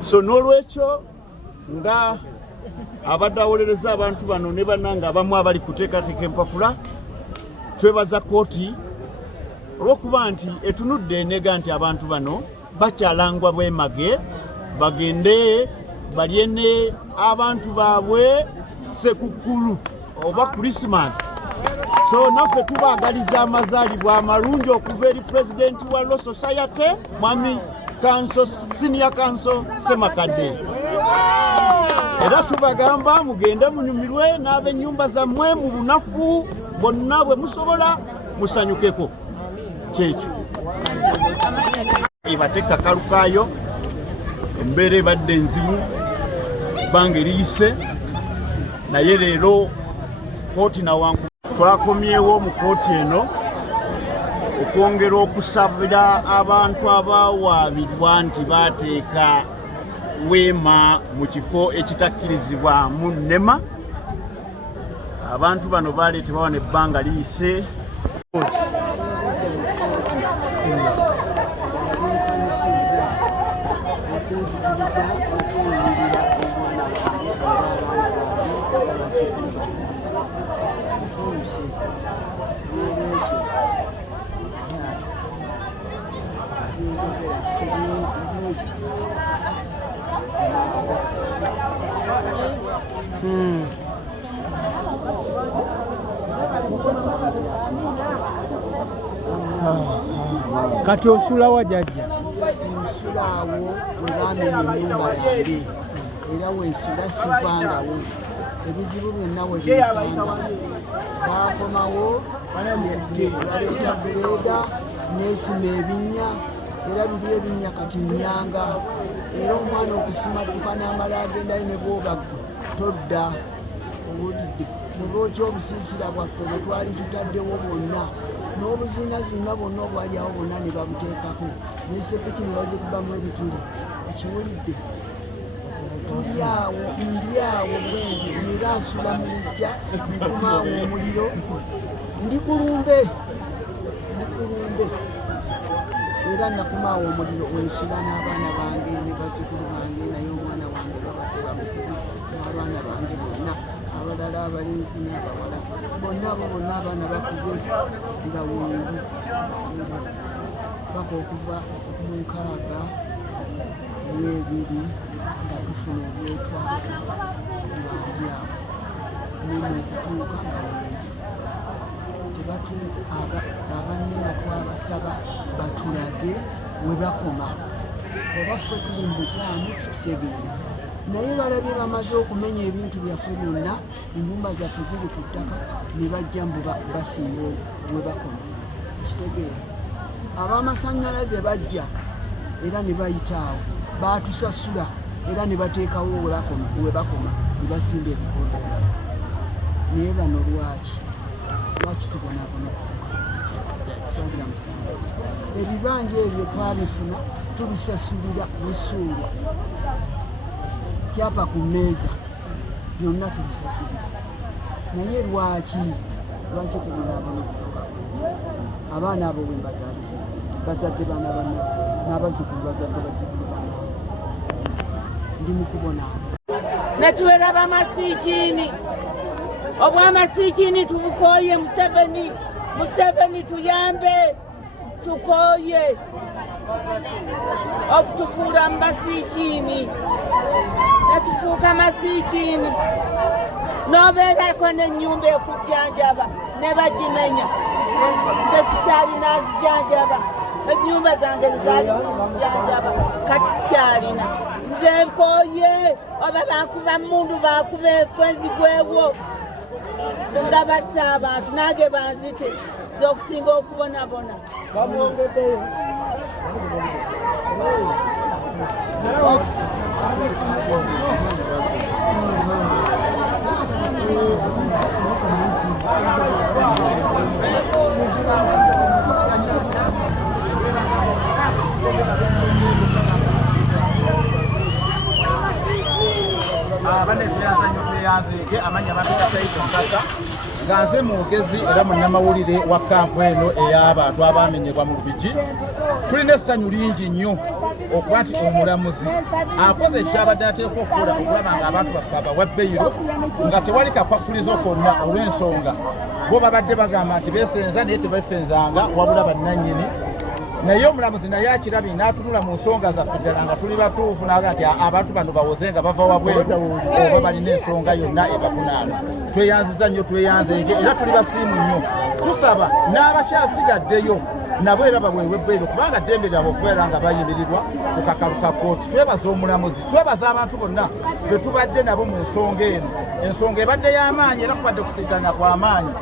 So n'olwekyo nga abadde awolereza abantu bano ne bannanga abamu abali kuteekateeka empapula twebaza kkooti olw'okuba nti etunudde enega nti abantu bano bakyalangwa bwemage bagende balye ne abantu baabwe Ssekukkulu oba Christmas. So naffe tubaagaliza amazaalibwa amalungi okuva eri pulezidenti wa Law Society Mwami Senior Counsel Ssemakadde. Era tubagamba mugende munyumirwe n'ab'ennyumba zammwe mu bunafu bonna bwe musobola musanyukeko kyekyo. Ibateeka kalukaayo embeera ebadde enzibu ebbanga eriyise naye leero kkooti nawangu twakomyewo mu kkooti eno okwongera okusabira abantu abawaabirwa nti baateeka weema mu kifo ekitakkirizibwa mu nnema. Abantu bano baaleetebwa wano ebbanga liyise. Kati osula wa jjajja? Nsula awo we baamenya ennyumba yange era weesula sivangawo. Ebizibu byonna we binsanga baakomawo baleeta kuleeda neesima ebinnya era biri ebinnya kati nnyanga era omwana okusimattuka n'amala agendayo ne bwoba todda owulidde ne bookya obusiisira bwaffe bwe twali tutaddewo bwonna n'obuziinaziina bwonna obwali awo bwonna ne babuteekako n'esepiki ne bazikubamu ebituli okiwulidde. Ndi awo bwendi era nsula mu lujja nkumaawo omuliro ndi kulumbe era nakumaawo omuliro wensula n'abaana bange ne bazzukulu bange naye omwana wange babadde bamusibi n'abaana bange bonna abalala abalenzi n'abawala bonna abo bonna abaana bakuze nga wendi paka okuva mu 6 nga tufuna obwetwaze ng'andyawo nemukutuuka nga wendi abannema twabasaba batulage we bakoma oba ffe tuli mu bukyamu tukitegeere naye balabye bamaze okumenya ebintu byaffe byonna ennyumba zaffe ziri ku ttaka ne bajja mbu basinga we bakoma kitegeere. Ab'amasannyalaze bajja era ne bayitaawo baatusasula era ne bateekawo we bakoma ne basimba ebikondo byabwe. Naye bano lwaki tubonaabona kutuka musango ebibanja ebyo twabifuna tubisasulira busuulu kyapa ku mmeeza byonna tubisasulira naye lwaki tubonaabona kutuka abaana abo bwe bazadde baana banna n'abazzukulu bazadde bazzukulu baana ndi mu kubonaabo. Netuwera bamasiikini obwamasiikini tubukooye Museveni tuyambe tukooye okutufuula mu masiikini netufuuka masiikini n'obeerako n'ennyumba ekujjanjaba ne bagimenya nze sitaali n'azijanjaba ennyumba zange zaali zijjanjaba kati sikyalina nze nkooye oba bankuba mundu bakuba efenzi gwewo nga batta abantu nange banzite z'okusinga okubonabona. Amanya bakita Saito Nkaka nga nze mwogezi era munnamawulire wa kampu eno ey'abantu abamenyebwa mu Lubigi tulina essanyu lingi nnyo okuba nti omulamuzi akoze ekyabadde ateekwa okukola okulaba nga abantu baffe abawa beyiro nga tewali kapakkulizo konna olw'ensonga bo babadde bagamba nti beesenza naye tebesenzanga wabula bannannyini naye omulamuzi naye akirabye n'atunula mu nsonga zaffe ddala nga tuli batuufu naga nti abantu bano bawoze nga bava wabweru oba balina ensonga yonna ebavunaana. Tweyanziza nnyo tweyanzenge era tuli basiimu nnyo. Tusaba n'abakyasigaddeyo nabo era baweebwe beyiro kubanga ddembe lyabwe okubeera nga bayimirirwa ku kakalu ka kkooti. Twebaza omulamuzi, twebaza abantu bonna bwe tubadde nabo mu nsonga eno. Ensonga ebadde y'amaanyi era kubadde kusiitana kw'amaanyi.